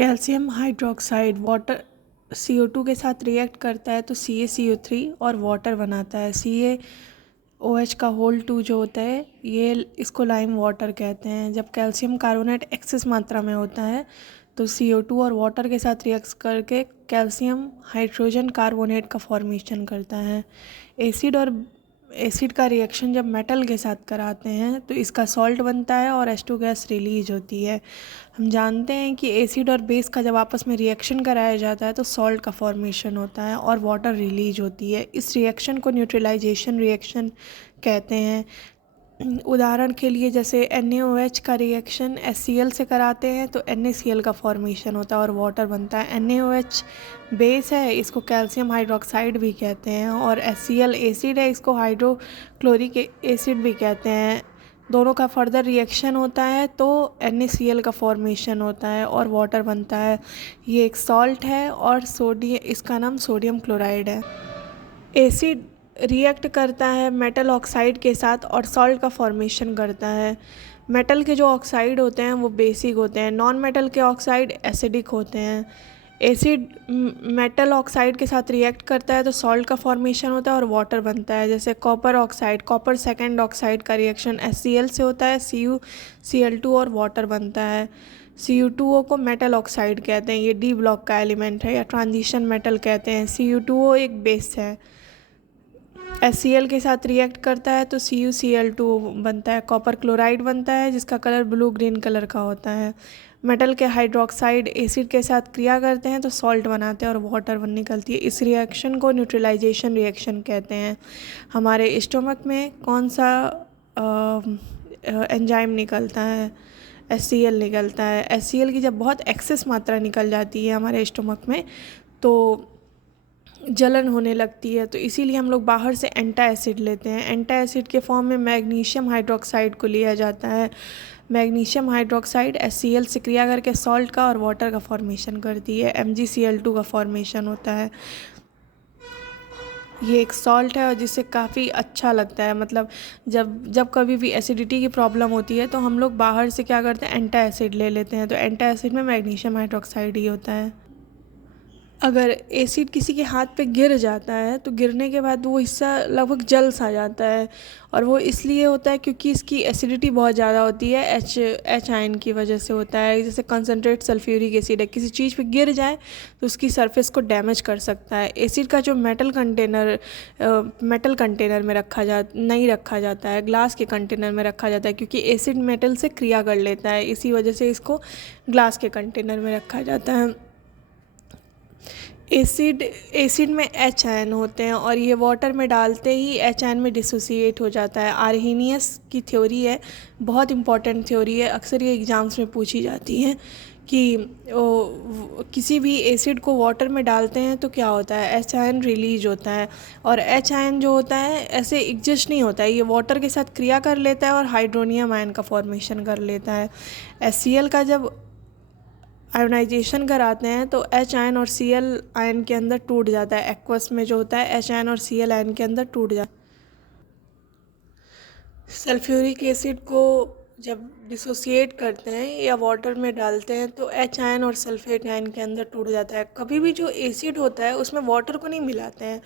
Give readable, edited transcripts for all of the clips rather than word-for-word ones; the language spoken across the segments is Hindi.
कैल्शियम हाइड्रॉक्साइड वाटर CO2 के साथ रिएक्ट करता है तो CaCO3 और वाटर बनाता है। CaOH का होल 2 जो होता है ये इसको लाइम वाटर कहते हैं। जब कैल्शियम कार्बोनेट एक्सेस मात्रा में होता है तो CO2 और वाटर के साथ रिएक्ट करके कैल्शियम हाइड्रोजन कार्बोनेट का फॉर्मेशन करता है। एसिड का रिएक्शन जब मेटल के साथ कराते हैं तो इसका सॉल्ट बनता है और H2 गैस रिलीज होती है। हम जानते हैं कि एसिड और बेस का जब आपस में रिएक्शन कराया जाता है तो सॉल्ट का फॉर्मेशन होता है और वाटर रिलीज होती है। इस रिएक्शन को न्यूट्रलाइजेशन रिएक्शन कहते हैं। उदाहरण के लिए जैसे NaOH का रिएक्शन HCl से कराते हैं तो NaCl का फॉर्मेशन होता है और वाटर बनता है। NaOH बेस है, इसको कैल्शियम हाइड्रॉक्साइड भी कहते हैं, और HCl एसिड है, इसको हाइड्रोक्लोरिक एसिड भी कहते हैं। दोनों का फर्दर रिएक्शन होता है तो NaCl का फॉर्मेशन होता है और वाटर बनता है। ये एक सॉल्ट है और इसका नाम सोडियम क्लोराइड है। एसिड रिएक्ट करता है मेटल ऑक्साइड के साथ और सॉल्ट का फॉर्मेशन करता है। मेटल के जो ऑक्साइड होते हैं वो बेसिक होते हैं, नॉन मेटल के ऑक्साइड एसिडिक होते हैं। एसिड मेटल ऑक्साइड के साथ रिएक्ट करता है तो सॉल्ट का फॉर्मेशन होता है और वाटर बनता है। जैसे copper oxide, copper second oxide का रिएक्शन HCl से होता है, CuCl2 और वाटर बनता है। Cu2O को मेटल ऑक्साइड कहते हैं, ये डी ब्लॉक का एलिमेंट है या ट्रांजिशन मेटल कहते हैं। Cu2O एक बेस है। HCl के साथ रिएक्ट करता है तो CuCl2 बनता है, कॉपर क्लोराइड बनता है जिसका कलर ब्लू ग्रीन कलर का होता है। मेटल के हाइड्रोक्साइड एसिड के साथ क्रिया करते हैं तो सॉल्ट बनाते हैं और वाटर निकलती है। इस रिएक्शन को न्यूट्रलाइजेशन रिएक्शन कहते हैं। हमारे स्टोमक में कौन सा एंजाइम निकलता है? HCl निकलता है। HCl की जब बहुत एक्सेस मात्रा निकल जाती है हमारे स्टोमक में तो जलन होने लगती है, तो इसीलिए हम लोग बाहर से एंटाएसिड लेते हैं। एंटाएसिड के फॉर्म में मैग्नीशियम हाइड्रोक्साइड को लिया जाता है। मैग्नीशियम हाइड्रोक्साइड HCl से क्रिया करके सॉल्ट का और वाटर का फॉर्मेशन करती है। MgCl2 का फॉर्मेशन होता है। ये एक सॉल्ट है और जिससे काफ़ी अच्छा लगता है। मतलब जब कभी भी एसिडिटी की प्रॉब्लम होती है तो हम लोग बाहर से क्या करते हैं, एंटाएसिड ले लेते हैं। तो एंटाएसिड में मैग्नीशियम हाइड्रोक्साइड ही होता है। अगर एसिड किसी के हाथ पे गिर जाता है तो गिरने के बाद वो हिस्सा लगभग जल सा जाता है, और वो इसलिए होता है क्योंकि इसकी एसिडिटी बहुत ज़्यादा होती है। एच आयन की वजह से होता है। जैसे कंसनट्रेट सल्फ्यूरिक एसिड है, किसी चीज़ पे गिर जाए तो उसकी सरफेस को डैमेज कर सकता है। एसिड का जो मेटल कंटेनर में नहीं रखा जाता है, ग्लास के कंटेनर में रखा जाता है, क्योंकि एसिड मेटल से क्रिया कर लेता है। इसी वजह से इसको ग्लास के कंटेनर में रखा जाता है। एसिड में H आयन होते हैं और ये वाटर में डालते ही H आयन में डिसोसिएट हो जाता है। आर्हेनियस की थ्योरी है, बहुत इंपॉर्टेंट थ्योरी है, अक्सर ये एग्ज़ाम्स में पूछी जाती है कि किसी भी एसिड को वाटर में डालते हैं तो क्या होता है, H आयन रिलीज होता है। और H आयन जो होता है ऐसे एग्जिस्ट नहीं होता है, ये वाटर के साथ क्रिया कर लेता है और हाइड्रोनियम आयन का फॉर्मेशन कर लेता है। HCl का जब आयोनाइजेशन कराते हैं तो H आयन और Cl आयन के अंदर टूट जाता है। एक्वस में जो होता है H आयन और Cl आयन के अंदर टूट जाता है। सल्फ्यूरिक एसिड को जब डिसोसिएट करते हैं या वाटर में डालते हैं तो H आयन और सल्फेट आयन के अंदर टूट जाता है। कभी भी जो एसिड होता है उसमें वाटर को नहीं मिलाते हैं,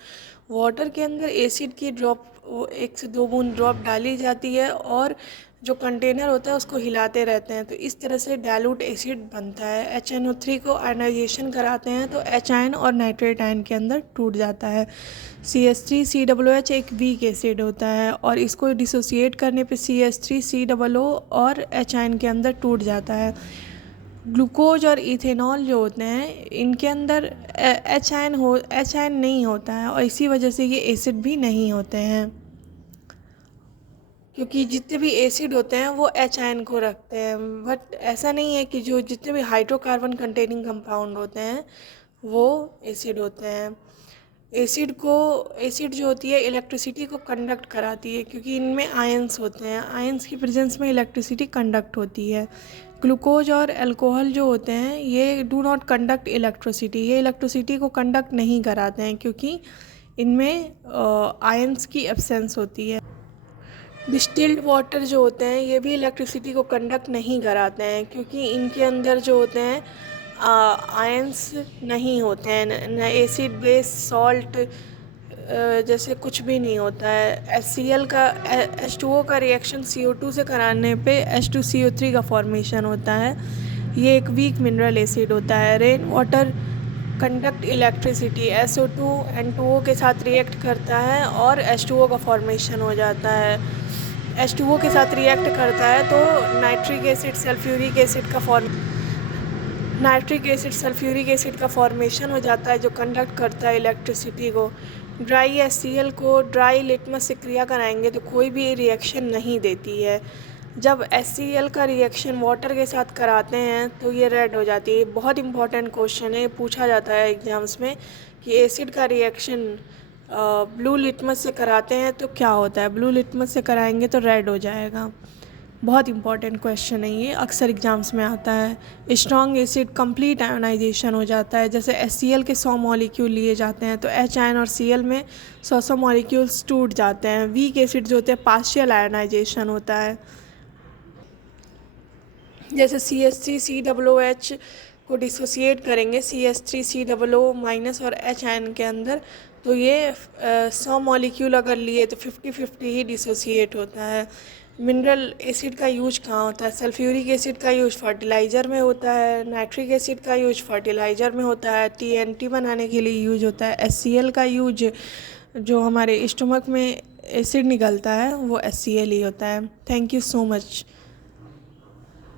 वाटर के अंदर एसिड की ड्रॉप 1 से 2 बूंद ड्रॉप डाली जाती है और जो कंटेनर होता है उसको हिलाते रहते हैं, तो इस तरह से डाइल्यूट एसिड बनता है। HNO3 को आयनाइजेशन कराते हैं तो H आयन और नाइट्रेट आयन के अंदर टूट जाता है। CH3COOH एक वीक एसिड होता है और इसको डिसोसिएट करने पे CH3COO और H आयन के अंदर टूट जाता है। ग्लूकोज और इथेनॉल जो होते हैं इनके अंदर H आयन नहीं होता है और इसी वजह से ये एसिड भी नहीं होते हैं, क्योंकि जितने भी एसिड होते हैं वो H आयन को रखते हैं। बट ऐसा नहीं है कि जो जितने भी हाइड्रोकार्बन कंटेनिंग कंपाउंड होते हैं वो एसिड होते हैं। एसिड जो होती है इलेक्ट्रिसिटी को कंडक्ट कराती है, क्योंकि इनमें आयंस होते हैं, आयंस की प्रेजेंस में इलेक्ट्रिसिटी कंडक्ट होती है। ग्लूकोज और अल्कोहल जो होते हैं ये डू नॉट कंडक्ट इलेक्ट्रिसिटी, ये इलेक्ट्रिसिटी को कंडक्ट नहीं कराते हैं क्योंकि इनमें आयंस की एब्सेंस होती है। डिस्टिल्ड वाटर जो होते हैं ये भी इलेक्ट्रिसिटी को कंडक्ट नहीं कराते हैं क्योंकि इनके अंदर जो होते हैं आयंस नहीं होते हैं, न एसिड बेस सॉल्ट जैसे कुछ भी नहीं होता है। HCl का H2O का रिएक्शन CO2 से कराने पे H2CO3 का फॉर्मेशन होता है। ये एक वीक मिनरल एसिड होता है। Rain water conduct electricity SO2 N2O के साथ रिएक्ट करता है और H2O का फॉर्मेशन हो जाता है। H2O के साथ रिएक्ट करता है तो नाइट्रिक एसिड सल्फ्यूरिक एसिड का फॉर्मेशन हो जाता है जो कंडक्ट करता है इलेक्ट्रिसिटी को। ड्राई HCl को ड्राई लिटमस से क्रिया कराएंगे तो कोई भी रिएक्शन नहीं देती है। जब HCl का रिएक्शन वाटर के साथ कराते हैं तो ये रेड हो जाती है। बहुत इंपॉर्टेंट क्वेश्चन है, पूछा जाता है एग्जाम्स में कि एसिड का रिएक्शन ब्लू लिटमस से कराते हैं तो क्या होता है। ब्लू लिटमस से कराएंगे तो रेड हो जाएगा। बहुत इंपॉर्टेंट क्वेश्चन है ये, अक्सर एग्जाम्स में आता है। स्ट्रॉन्ग एसिड कंप्लीट आयोनाइजेशन हो जाता है। जैसे HCl के 100 मॉलिक्यूल लिए जाते हैं तो H आयन और Cl में 100 मॉलिक्यूल्स टूट जाते हैं। वीक एसिड जो होते हैं पार्शियल आयोनाइजेशन होता है। जैसे CH3COOH को डिसोसिएट करेंगे CH3COO माइनस और H आयन के अंदर तो ये 100 मॉलिक्यूल अगर लिए तो 50-50 ही डिसोसिएट होता है। मिनरल एसिड का यूज कहाँ होता है। सल्फ्यूरिक एसिड का यूज फर्टिलाइज़र में होता है। नाइट्रिक एसिड का यूज फर्टिलाइज़र में होता है। TNT बनाने के लिए यूज होता है। HCl का यूज जो हमारे स्टमक में एसिड निकलता है वो HCl ही होता है। Thank you so much.